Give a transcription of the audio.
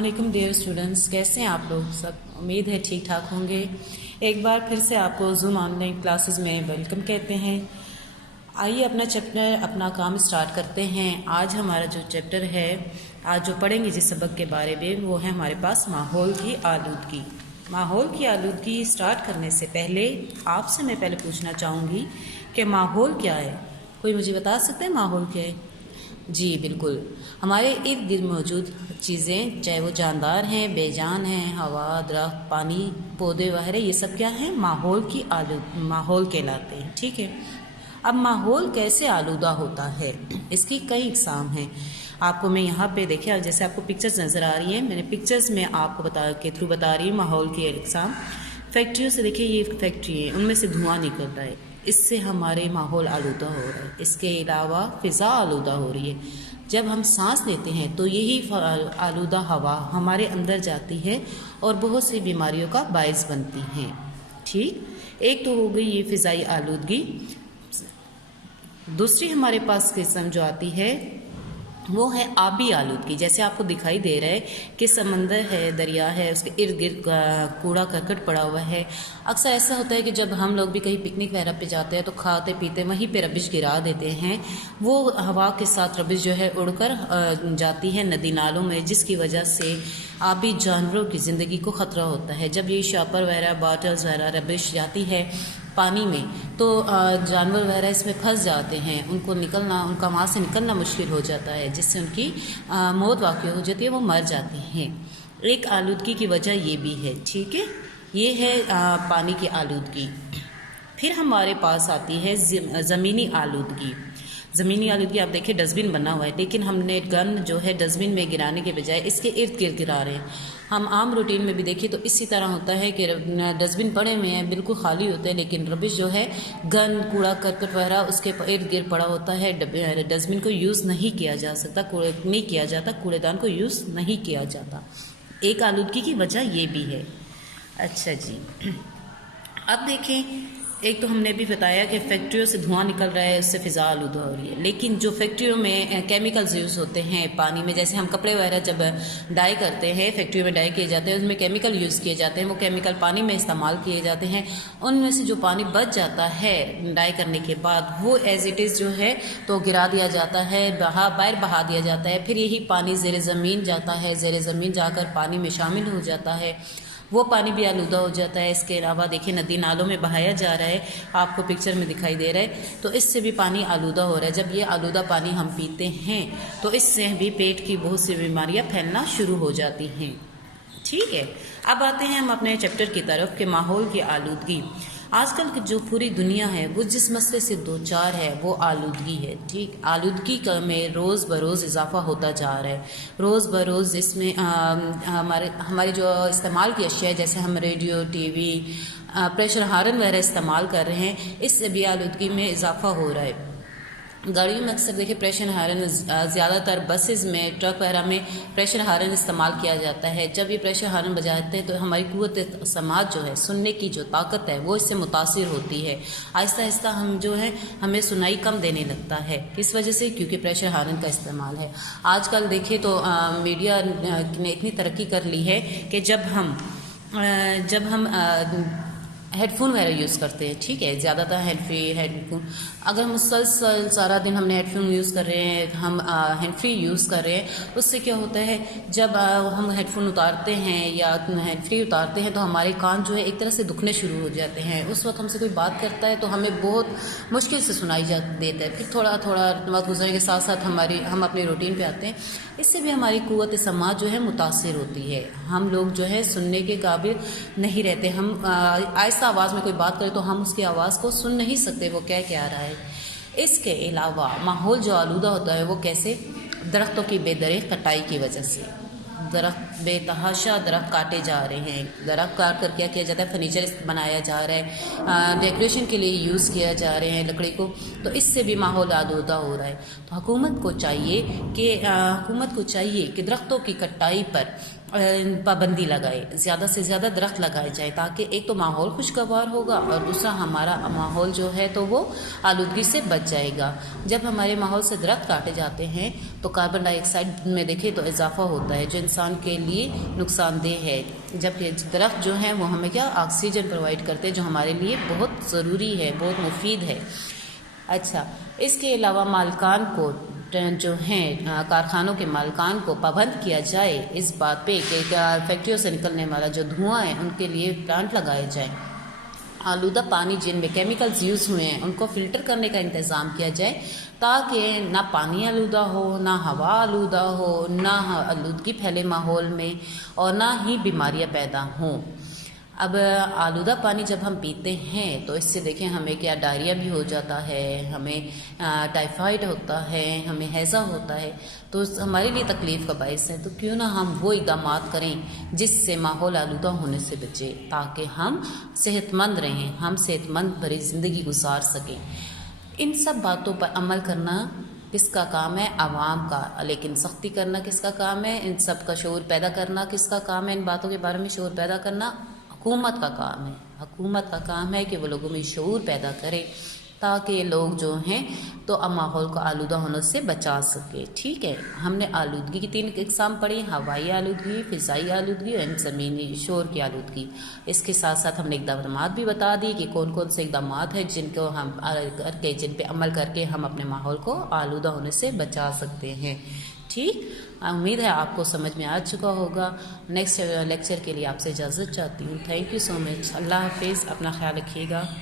वालेकुम dear students, कैसे हैं आप लोग सब। उम्मीद है ठीक ठाक होंगे। एक बार फिर से आपको जूम ऑनलाइन क्लासेस में वेलकम कहते हैं। आइए अपना चैप्टर अपना काम स्टार्ट करते हैं। आज हमारा जो चैप्टर है, आज जो पढ़ेंगे जिस सबक के बारे में, वो है हमारे पास माहौल की आलूदगी। माहौल की आलूदगी स्टार्ट करने से पहले आपसे मैं पहले पूछना चाहूँगी कि माहौल क्या है। कोई मुझे बता सकता है माहौल क्या है? जी बिल्कुल, हमारे इर्द गिर्द मौजूद चीज़ें, चाहे वो जानदार हैं, बेजान हैं, हवा, दरख्त, पानी, पौधे वगैरह, ये सब क्या हैं? माहौल कहलाते हैं। ठीक है, अब माहौल कैसे आलूदा होता है, इसकी कई इकसाम हैं। आपको मैं यहाँ पे देखिए, जैसे आपको पिक्चर्स नज़र आ रही हैं, मैंने पिक्चर्स में आपको बता रही हूँ माहौल की इकसाम। फैक्ट्रियों से देखिए, ये फैक्ट्री है, उनमें से धुआं निकलता है, इससे हमारे माहौल आलूदा हो रहा है। इसके अलावा फ़िज़ा आलूदा हो रही है। जब हम सांस लेते हैं तो यही आलूदा हवा हमारे अंदर जाती है और बहुत सी बीमारियों का बायस बनती हैं। ठीक, एक तो हो गई ये फ़िज़ाई आलूदगी। दूसरी हमारे पास किस्म जो आती है वो है आबी आलूदगी। जैसे आपको दिखाई दे रहा है कि समंदर है, दरिया है, उसके इर्द गिर्द कूड़ा करकट पड़ा हुआ है। अक्सर ऐसा होता है कि जब हम लोग भी कहीं पिकनिक वगैरह पे जाते हैं तो खाते पीते वहीं पे रबिश गिरा देते हैं। वो हवा के साथ रबिश जो है उड़कर जाती है नदी नालों में, जिसकी वजह से आबी जानवरों की ज़िंदगी को ख़तरा होता है। जब ये शॉपर वगैरह, बॉटल्स वगैरह रबिश जाती है पानी में तो जानवर वगैरह इसमें फंस जाते हैं। उनका वहाँ से निकलना मुश्किल हो जाता है, जिससे उनकी मौत वाक़ई हो जाती है, वो मर जाती हैं। एक आलूदगी की वजह ये भी है। ठीक है, ये है पानी की आलूदगी। फिर हमारे पास आती है ज़मीनी आलूदगी। ज़मीनी आलूदगी, आप देखिए डस्टबिन बना हुआ है, लेकिन हमने गन जो है डस्टबिन में गिराने के बजाय इसके इर्द गिर्द गिरा रहे हैं। हम आम रूटीन में भी देखिए तो इसी तरह होता है कि डस्टबिन पड़े हुए हैं, बिल्कुल खाली होते हैं, लेकिन रबिश जो है, गन, कूड़ा करकट वगैरह उसके इर्द गिर्द पड़ा होता है। डस्टबिन को यूज़ नहीं किया जा सकता, कूड़ेदान को यूज़ नहीं किया जाता। एक आलूदगी की वजह ये भी है। अच्छा जी, अब देखें, एक तो हमने भी बताया कि फैक्ट्रियों से धुआं निकल रहा है, उससे फ़िज़ा आलूदा हो रही है। लेकिन जो फैक्ट्रियों में केमिकल्स यूज़ होते हैं पानी में, जैसे हम कपड़े वगैरह जब डाई करते हैं, फैक्ट्री में डाई किए जाते हैं, उसमें केमिकल यूज़ किए जाते हैं, वो केमिकल पानी में इस्तेमाल किए जाते हैं। उनमें से जो पानी बच जाता है डाई करने के बाद, वो एज इट इज़ जो है तो गिरा दिया जाता है, बाहर बहा दिया जाता है। फिर यही पानी ज़ेर ज़मीन जाता है, ज़ेर ज़मीन जाकर पानी में शामिल हो जाता है, वो पानी भी आलूदा हो जाता है। इसके अलावा देखिए नदी नालों में बहाया जा रहा है, आपको पिक्चर में दिखाई दे रहा है, तो इससे भी पानी आलूदा हो रहा है। जब ये आलूदा पानी हम पीते हैं तो इससे भी पेट की बहुत सी बीमारियां फैलना शुरू हो जाती हैं। ठीक है, अब आते हैं हम अपने चैप्टर की तरफ कि माहौल की आलूदगी। आजकल की जो पूरी दुनिया है वो जिस मसले से दो चार है वो आलूदगी है। ठीक, आलूदगी में रोज़ बरोज़ इजाफा होता जा रहा है। रोज़ बरोज़ इसमें हमारे जो इस्तेमाल की अशिया है, जैसे हम रेडियो, टीवी, प्रेशर हारन वगैरह इस्तेमाल कर रहे हैं, इससे भी आलूदगी में इजाफा हो रहा है। गाड़ियों में अक्सर देखिए प्रेशर हारन, ज़्यादातर बसेस में, ट्रक वगैरह में प्रेशर हारन इस्तेमाल किया जाता है। जब ये प्रेशर हारन बजाते हैं तो हमारी कुव्वत समाज जो है, सुनने की जो ताकत है, वो इससे मुतासिर होती है। आहिस्ता आहिस्ता हम जो है, हमें सुनाई कम देने लगता है। किस वजह से? क्योंकि प्रेशर हारन का इस्तेमाल है। आजकल देखिए तो मीडिया ने इतनी तरक्की कर ली है कि जब हम हेडफोन वगैरह यूज़ करते हैं, ठीक है, ज़्यादातर हेडफोन, अगर मुसलसल सारा दिन हमने हेडफोन यूज़ कर रहे हैं, हम हैंड फ्री यूज़ कर रहे हैं, उससे क्या होता है, जब हम हेडफोन उतारते हैं या हैंड फ्री उतारते हैं तो हमारे कान जो है एक तरह से दुखने शुरू हो जाते हैं। उस वक्त हमसे कोई बात करता है तो हमें बहुत मुश्किल से सुनाई देता है। फिर थोड़ा थोड़ा वक्त गुजरने के साथ साथ हम अपनी रूटीन पे आते हैं। इससे भी हमारी कुव्वत समाज जो है मुतासिर होती है। हम लोग जो है सुनने के काबिल नहीं रहते। हम आहिस्ता आवाज़ में कोई बात करें तो हम उसकी आवाज़ को सुन नहीं सकते, वो क्या रहा है। इसके अलावा माहौल जो आलूदा होता है वो कैसे? दरख्तों की बेदरे कटाई की वजह से। दरख्त बेतहाशा दरख्त काटे जा रहे हैं। दरख्त काट कर क्या किया जाता है? फर्नीचर बनाया जा रहा है, डेकोरेशन के लिए यूज़ किया जा रहे हैं लकड़ी को, तो इससे भी माहौल आलूदा हो रहा है। तो हुकूमत को चाहिए कि दरख्तों की कटाई पर پابندی لگائے، زیادہ سے زیادہ درخت لگائے جائے، تاکہ ایک تو ماحول خوشگوار ہوگا اور دوسرا ہمارا ماحول جو ہے تو وہ آلودگی سے بچ جائے گا۔ جب ہمارے ماحول سے درخت کاٹے جاتے ہیں تو کاربن ڈائی آکسائڈ میں دیکھیں تو اضافہ ہوتا ہے، جو انسان کے لیے نقصان دہ ہے، جبکہ درخت جو ہیں وہ ہمیں کیا آکسیجن پرووائڈ کرتے ہیں، جو ہمارے لیے بہت ضروری ہے، بہت مفید ہے۔ اچھا، اس کے علاوہ مالکان کو جو ہیں کارخانوں کے مالکان کو پابند کیا جائے اس بات پہ کہ فیکٹریوں سے نکلنے والا جو دھواں ہے ان کے لیے پلانٹ لگائے جائیں، آلودہ پانی جن میں کیمیکلز یوز ہوئے ہیں ان کو فلٹر کرنے کا انتظام کیا جائے، تاکہ نہ پانی آلودہ ہو، نہ ہوا آلودہ ہو، نہ آلودگی پھیلے ماحول میں، اور نہ ہی بیماریاں پیدا ہوں۔ اب آلودہ پانی جب ہم پیتے ہیں تو اس سے دیکھیں ہمیں کیا ڈائریا بھی ہو جاتا ہے، ہمیں ٹائیفائڈ ہوتا ہے، ہمیں ہیضہ ہوتا ہے، تو ہمارے لیے تکلیف کا باعث ہے۔ تو کیوں نہ ہم وہ اقدامات کریں جس سے ماحول آلودہ ہونے سے بچے، تاکہ ہم صحت مند رہیں، ہم صحت مند بھری زندگی گزار سکیں۔ ان سب باتوں پر عمل کرنا کس کا کام ہے؟ عوام کا، لیکن سختی کرنا کس کا کام ہے؟ ان سب کا شعور پیدا کرنا کس کا کام ہے؟ ان باتوں کے بارے میں شعور پیدا کرنا حکومت کا کام ہے۔ حکومت کا کام ہے کہ وہ لوگوں میں شعور پیدا کرے، تاکہ لوگ جو ہیں تو ماحول کو آلودہ ہونے سے بچا سکے۔ ٹھیک ہے، ہم نے آلودگی کی 3 اقسام پڑھی، ہوائی آلودگی، فضائی آلودگی اور زمینی شور کی آلودگی۔ اس کے ساتھ ساتھ ہم نے اقدامات بھی بتا دی کہ کون کون سے اقدامات ہیں جن کو ہم جن پہ عمل کر کے ہم اپنے ماحول کو آلودہ ہونے سے بچا سکتے ہیں۔ ٹھیک، امید ہے آپ کو سمجھ میں آ چکا ہوگا۔ نیکسٹ لیکچر کے لیے آپ سے اجازت چاہتی ہوں۔ تھینک یو سو مچ۔ اللہ حافظ، اپنا خیال رکھیے گا۔